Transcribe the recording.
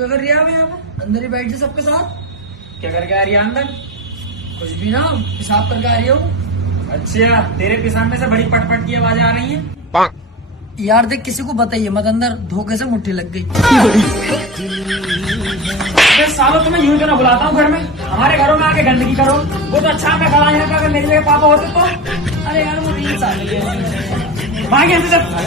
क्या कर रही है आप यहाँ पे? अंदर ही बैठ जा सबके साथ। क्या करके आ रही है अंदर? कुछ भी ना, हिसाब करके आ रही हो। अच्छा, तेरे पेशाब में से बड़ी पटपट की आवाज आ रही है। यार देख, किसी को बताइए मत, अंदर धोखे से मुट्ठी लग गई। सालों तुम्हें यूं क्यों ना बुलाता हूँ घर में? हमारे घरों में आके गंदगी करो। वो तो अच्छा मैं खड़ा यहाँ पे, अगर मेरी जगह पापा होते तो। अरे यार वो रील्स आ गई है। भाग यहाँ से सब।